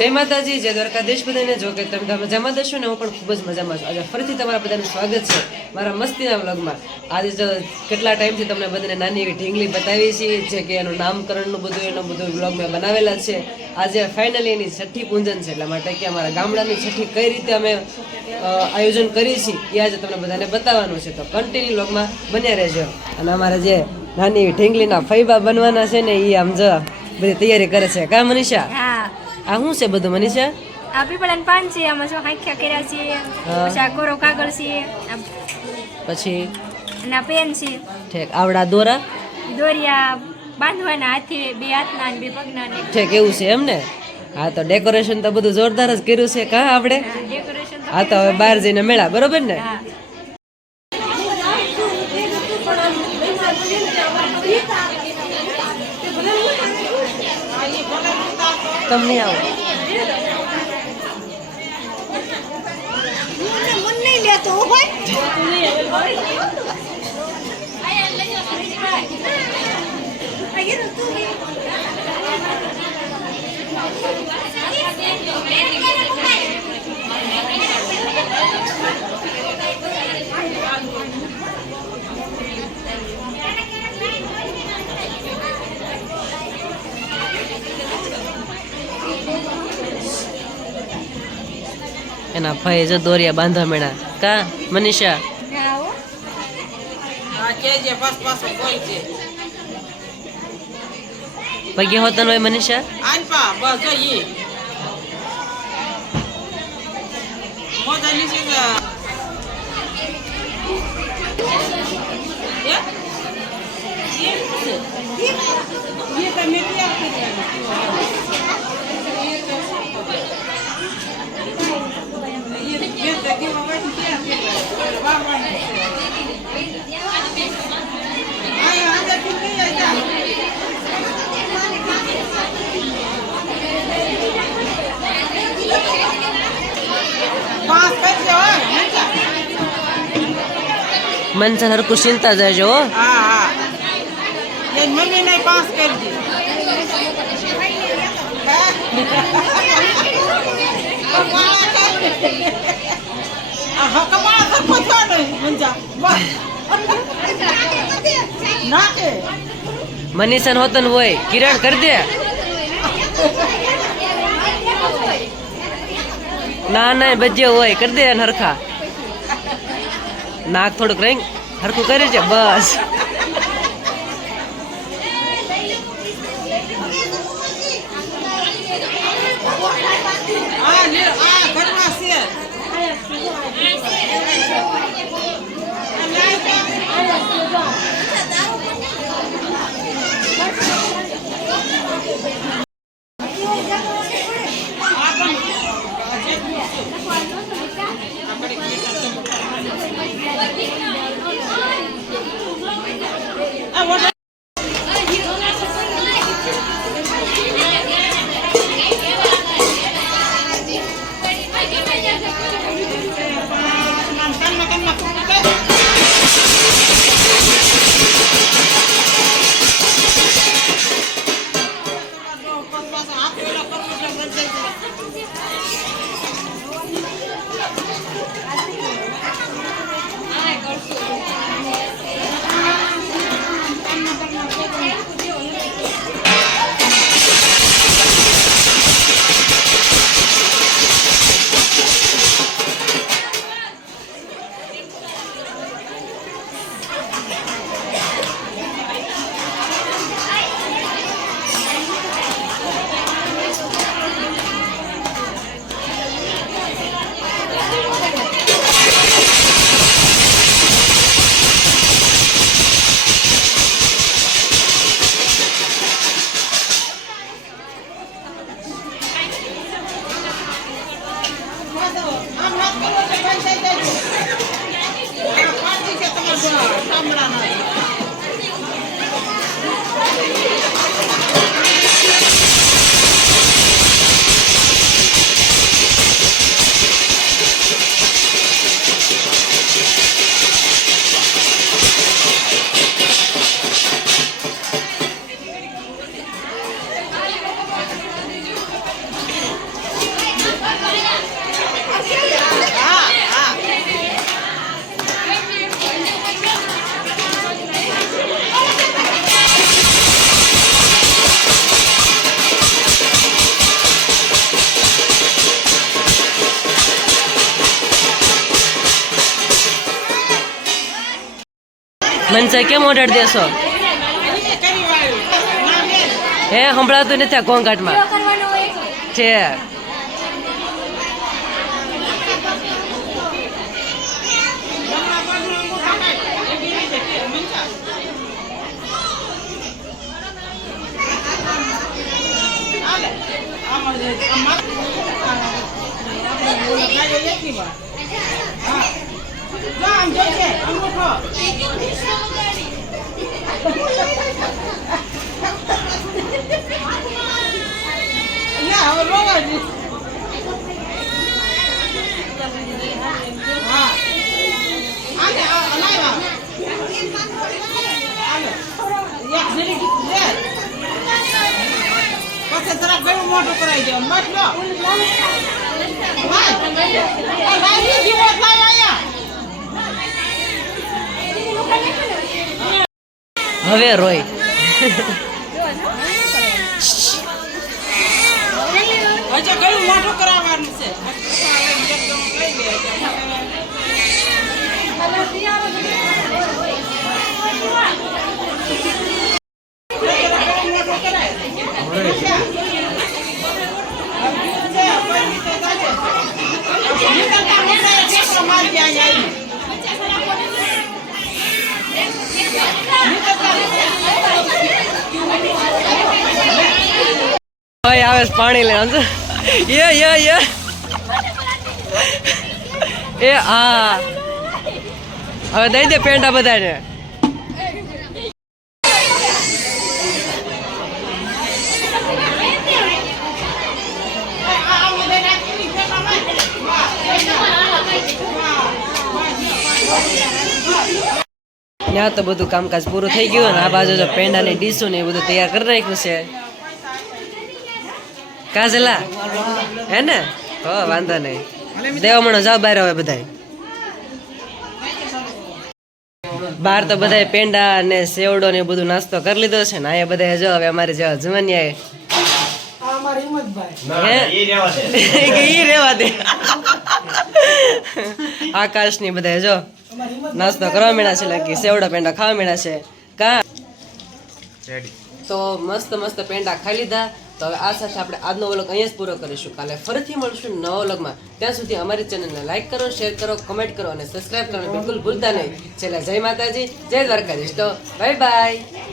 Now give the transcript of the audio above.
જય માતાજી, જય દ્વારકાધીશ બધાને. જો કે તમે મજામાં દશો ને, હું પણ ખૂબ જ મજામાં છું. આજે ફરીથી તમારા બધાનું સ્વાગત છે મારા મસ્તીના વ્લોગમાં. આજે જો કેટલા ટાઈમથી તમને બધાને નાની એવી ઢીંગલી બતાવી છે, જે કે એનું નામકરણનું બધું વ્લોગ મેં બનાવેલા છે. આજે ફાઇનલી એની છઠ્ઠી પૂંજન છે, એટલા માટે કે અમારા ગામડાની છઠ્ઠી કઈ રીતે અમે આયોજન કરી છીએ એ આજે તમને બધાને બતાવવાનું છે. તો કન્ટિન્યુ વ્લોગમાં બન્યા રહેજો. અને અમારે જે નાની એવી ઢીંગલીના ફૈબા બનવાના છે ને, એ આમ જો બધી તૈયારી કરે છે. કા મનીષા? આ શું છે બધું મનીષા? આ પીપળાના પાન છે, આમાં જો હાંખ્યા કર્યા છે, પછી આ કોરો કાગળ છે, પછી અને આ પેન છે, ઠેક આવડા દોરિયા બાંધવાના હાથે, બે હાથના અને બે પગના ને. ઠેક એવું છે એમ ને? હા, તો ડેકોરેશન તો બધું જોરદાર જ કર્યું છે. કા આપણે ડેકોરેશન હા, તો હવે બહાર જઈને મેળા, બરોબર ને? તમને આવો એના ભાઈ જો દોરિયા બાંધવા મેળા. કા મનીષા? પગે હોતન હોય મનીષા? મન છે હરકું ચિંતા જજો. મમ્મી ને પાસ કરજે. મનીષા હોતન હોય કિરણ કરી દે. ના ના બજે હોય કરી દે હરખા. નાક થોડુંક રહી હરખું કરે છે બસ. મનસા કેમ ઓર્ડર દેશો હે સંભળાતું નથી આ ઘોંઘાટમાં કરવાનો હોય છે પછી જરાક ગળું મોટું કરાવી દેવાનું બસ લો લાવી દીવો થાય અહીંયા હવે રોય હજી ગળું મોટું કરાવવાનું છે ભાઈ આવે છે પાણી લઈને એ હા હવે દઈ દે પેન્ટા બધાને ત્યાં તો બધું કામકાજ પૂરું થઈ ગયું ને આ બાજુ જો પેંડાની ડીશો ને એ બધું તૈયાર કરી નાખ્યું છે કાજલા હે ને હો વાંધો નહીં દેવામણો જાવ બહાર હવે બધા બહાર તો બધા પેંડા ને સેવડો ને બધું નાસ્તો કરી લીધો છે ને અહીંયા બધા જો હવે અમારે જો જમનિયા ઈ રેવા દે આકાશ ની બધા જો નાસ્તો કરવા મેળા છે લાગી સેવડા પેંડા ખાવા મેળા છે કા તો મસ્ત મસ્ત પેંડા ખાઈ લીધા તો હવે આ સાથે આપણે આજનો વ્લોગ અહીંયા જ પૂરો કરીશું કાલે ફરીથી મળશું નવા વ્લોગમાં ત્યાં સુધી અમારી ચેનલને લાઈક કરો શેર કરો કમેન્ટ કરો અને સબસ્ક્રાઇબ કરવાનું બિલકુલ ભૂલતા નહીં છેલ્લે જય માતાજી જય દ્વારકાધીશ તો બાય બાય